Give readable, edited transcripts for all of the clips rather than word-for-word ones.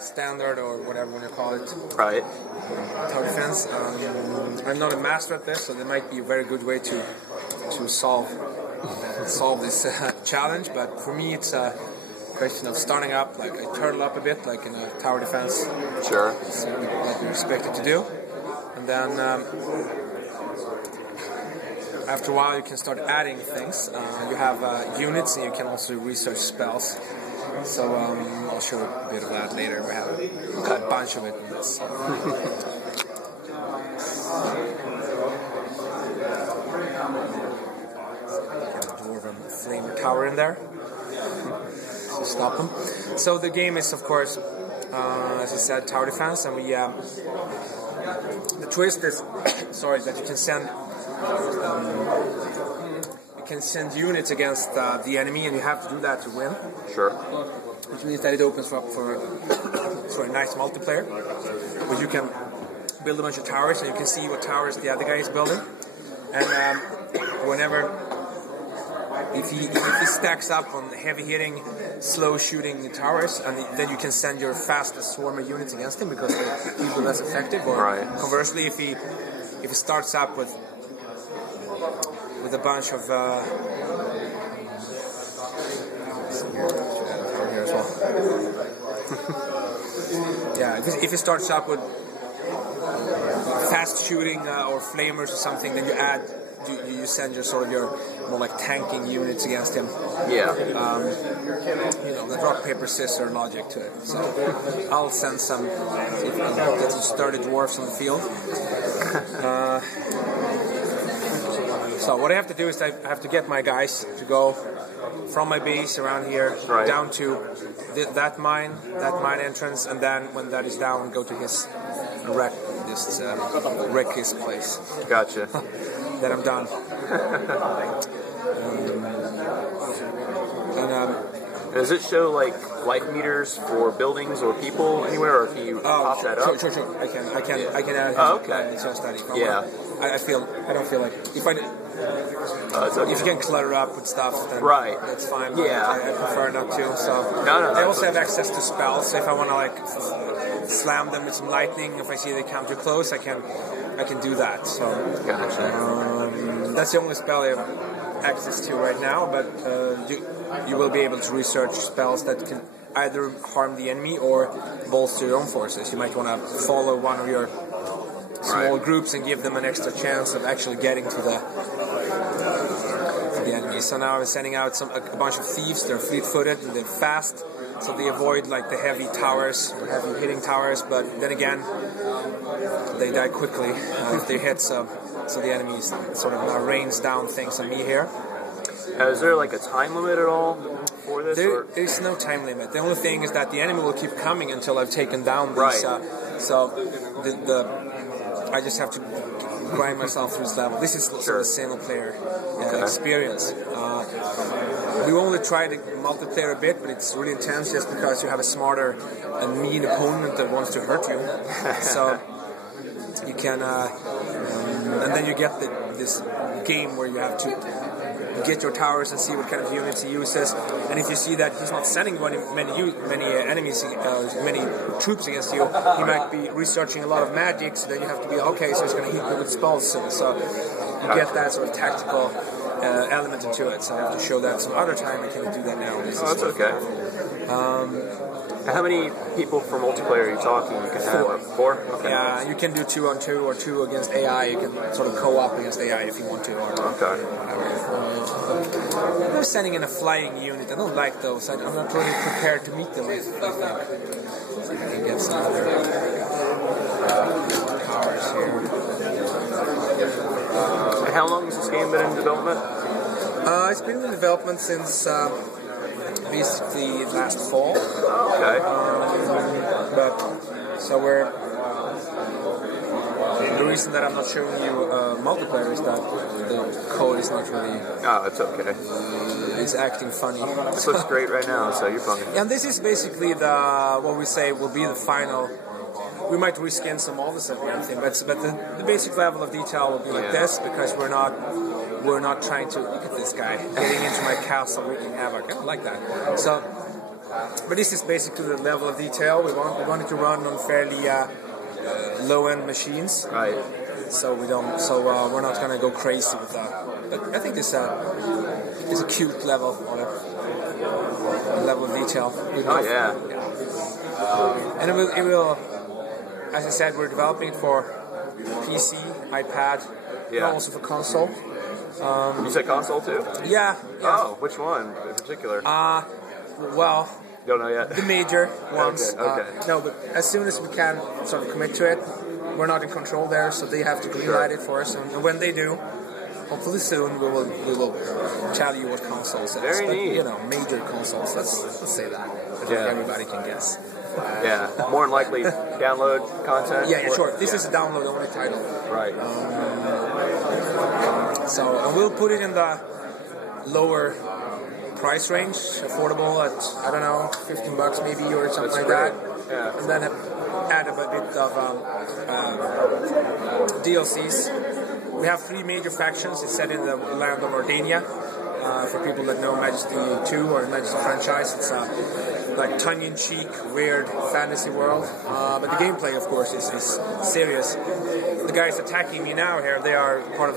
standard or whatever you want to call it. Right. Tower defense. I'm not a master at this, so there might be a very good way to solve this challenge. But for me, it's a question of starting up, like I turtle up a bit, like in a tower defense. Sure. So what we're expected to do, and then after a while you can start adding things. You have units, and you can also research spells. So I'll show a bit of that later. We have a bunch of it in this. Dwarven flamer tower in there. To stop them. So the game is, of course, as I said, tower defense, and we. The twist is, sorry, that you can send units against the enemy, and you have to do that to win. Sure. Which means that it opens up for a nice multiplayer, where you can build a bunch of towers, and you can see what towers the other guy is building. And if he stacks up on heavy-hitting, slow-shooting towers, and then you can send your fastest swarmer units against him because he'll be less effective. Or conversely, if he starts up with a bunch of here as well. Yeah, if he starts up with fast shooting or flamers or something, then you send your more like tanking units against him. Yeah. The rock, paper, scissors logic to it. So I'll send some, get some sturdy dwarfs on the field. So what I have to do is I have to get my guys to go from my base around here down to that mine entrance, and then when that is down, go to his wreck his place. Gotcha. Then I'm done. Does it show like life meters for buildings or people anywhere, or if you pop that up? Sure. I can add. Okay. It's just study. Yeah. I don't feel like if you can clutter up with stuff, then that's fine. Yeah. I prefer not to. So no, I also have access to spells. So if I want to slam them with some lightning, if I see they come too close, I can do that. So gotcha. That's the only spell I have access to right now. But you will be able to research spells that can either harm the enemy or bolster your own forces. You might want to follow one of your small groups and give them an extra chance of actually getting to the enemy. So now I'm sending out a bunch of thieves. They're fleet-footed and they're fast, so they avoid like the heavy towers or heavy hitting towers. But then again, they die quickly if they hit. So the enemy sort of rains down things on me here. Is there like a time limit at all for this? There is no time limit. The only thing is that the enemy will keep coming until I've taken down these. I just have to grind myself through this level. This is a single player experience. We only try to multiplayer a bit, but it's really intense just because you have a smarter and mean opponent that wants to hurt you. So you can, and then you get this game where you have to get your towers and see what kind of units he uses. And if you see that he's not sending many enemies, many troops against you, he might be researching a lot of magic. So then you have to be so he's going to hit me with spells soon. So you get that sort of tactical element into it. So I have to show that some other time. I can't do that now. That's okay. How many people for multiplayer are you talking? You can have 4? Okay. Yeah, you can do 2 on 2 or 2 against AI. You can sort of co-op against AI if you want to. I'm sending in a flying unit. I don't like those. I'm not really prepared to meet them, I think. So I can get some other cars here. How long has this game been in development? It's been in development since basically last fall. Okay. The reason that I'm not showing you multiplayer is that the code is not really. Oh, it's okay. It's acting funny. This looks great right now, so you're funny. And this is basically what we say will be the final. We might reskin some models and everything, but the basic level of detail will be like this because we're not trying to look at this guy getting into my castle wreaking havoc. I don't like that. So But this is basically the level of detail we want it to run on fairly low-end machines. Right. So we don't. So we're not going to go crazy with that. But I think it's a cute level on it. Level of detail. Oh yeah. And it will. As I said, we're developing it for PC, iPad, and also for console. You said console too? Yeah. Oh, which one in particular? Well, don't know yet. The major ones. Okay. No, but as soon as we can sort of commit to it, we're not in control there, so they have to greenlight it for us. And when they do, hopefully soon, we will tell you what consoles it is. Very neat. You know, major consoles. Let's say that. I think everybody can guess. Yeah. More than likely download content. Yeah, sure. This is a download-only title. Right. And we'll put it in the lower price range, affordable at, I don't know, $15 maybe or something like that. Yeah. And then add a bit of DLCs. We have 3 major factions. It's set in the land of Ardania. For people that know Majesty 2 or Majesty franchise, it's like tongue-in-cheek, weird fantasy world. But the gameplay, of course, is serious. The guys attacking me now here, they are part of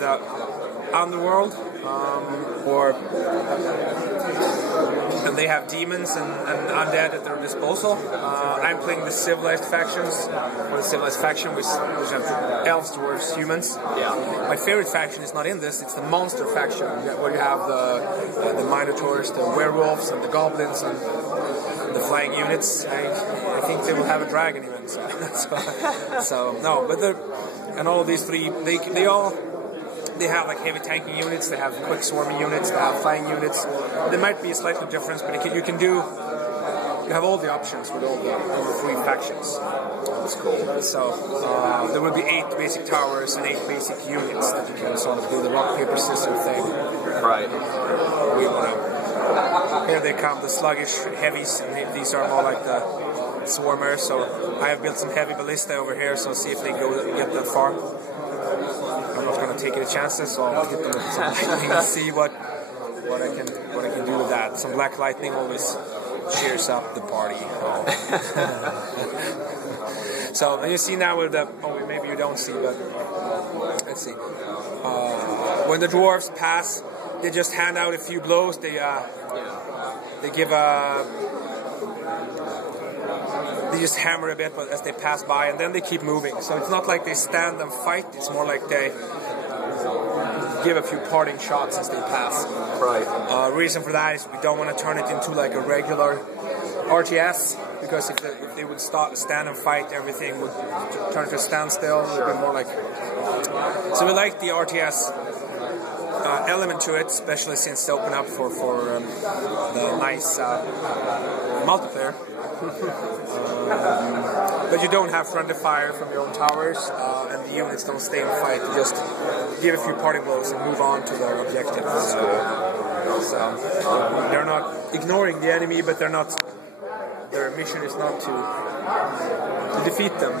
the underworld, and they have demons and undead at their disposal. I'm playing the civilized factions, or the civilized faction, which have elves towards humans. Yeah. My favorite faction is not in this; it's the monster faction, where you have the minotaurs, the werewolves, and the goblins, and the flying units. I think they will have a dragon even. So no, but and all of these 3, they have like heavy tanking units, they have quick swarming units, they have flying units. There might be a slight difference, but you have all the options with all the 3 factions. That's cool. So there will be 8 basic towers and 8 basic units that you can sort of do the rock paper scissors thing. Right. Here they come, the sluggish heavies, and these are more like the swarmers. So I have built some heavy ballista over here, so see if they get that far. I'm not going to take any chances, so I'll hit them with some lightning and see what I can do with that. Some black lightning always cheers up the party. So and you see now with the maybe you don't see, but let's see. When the dwarves pass, they just hand out a few blows. They give they just hammer a bit as they pass by, and then they keep moving. So it's not like they stand and fight. It's more like they give a few parting shots as they pass. Right. Reason for that is we don't want to turn it into like a regular RTS, because if they would stand and fight, everything would turn to a standstill. It would be more like. So we like the RTS element to it, especially since they open up for the nice multiplayer. But you don't have friendly fire from your own towers, and the units don't stay in fight. You just give a few parting blows and move on to their objective. So they're not ignoring the enemy, but their mission is not to defeat them.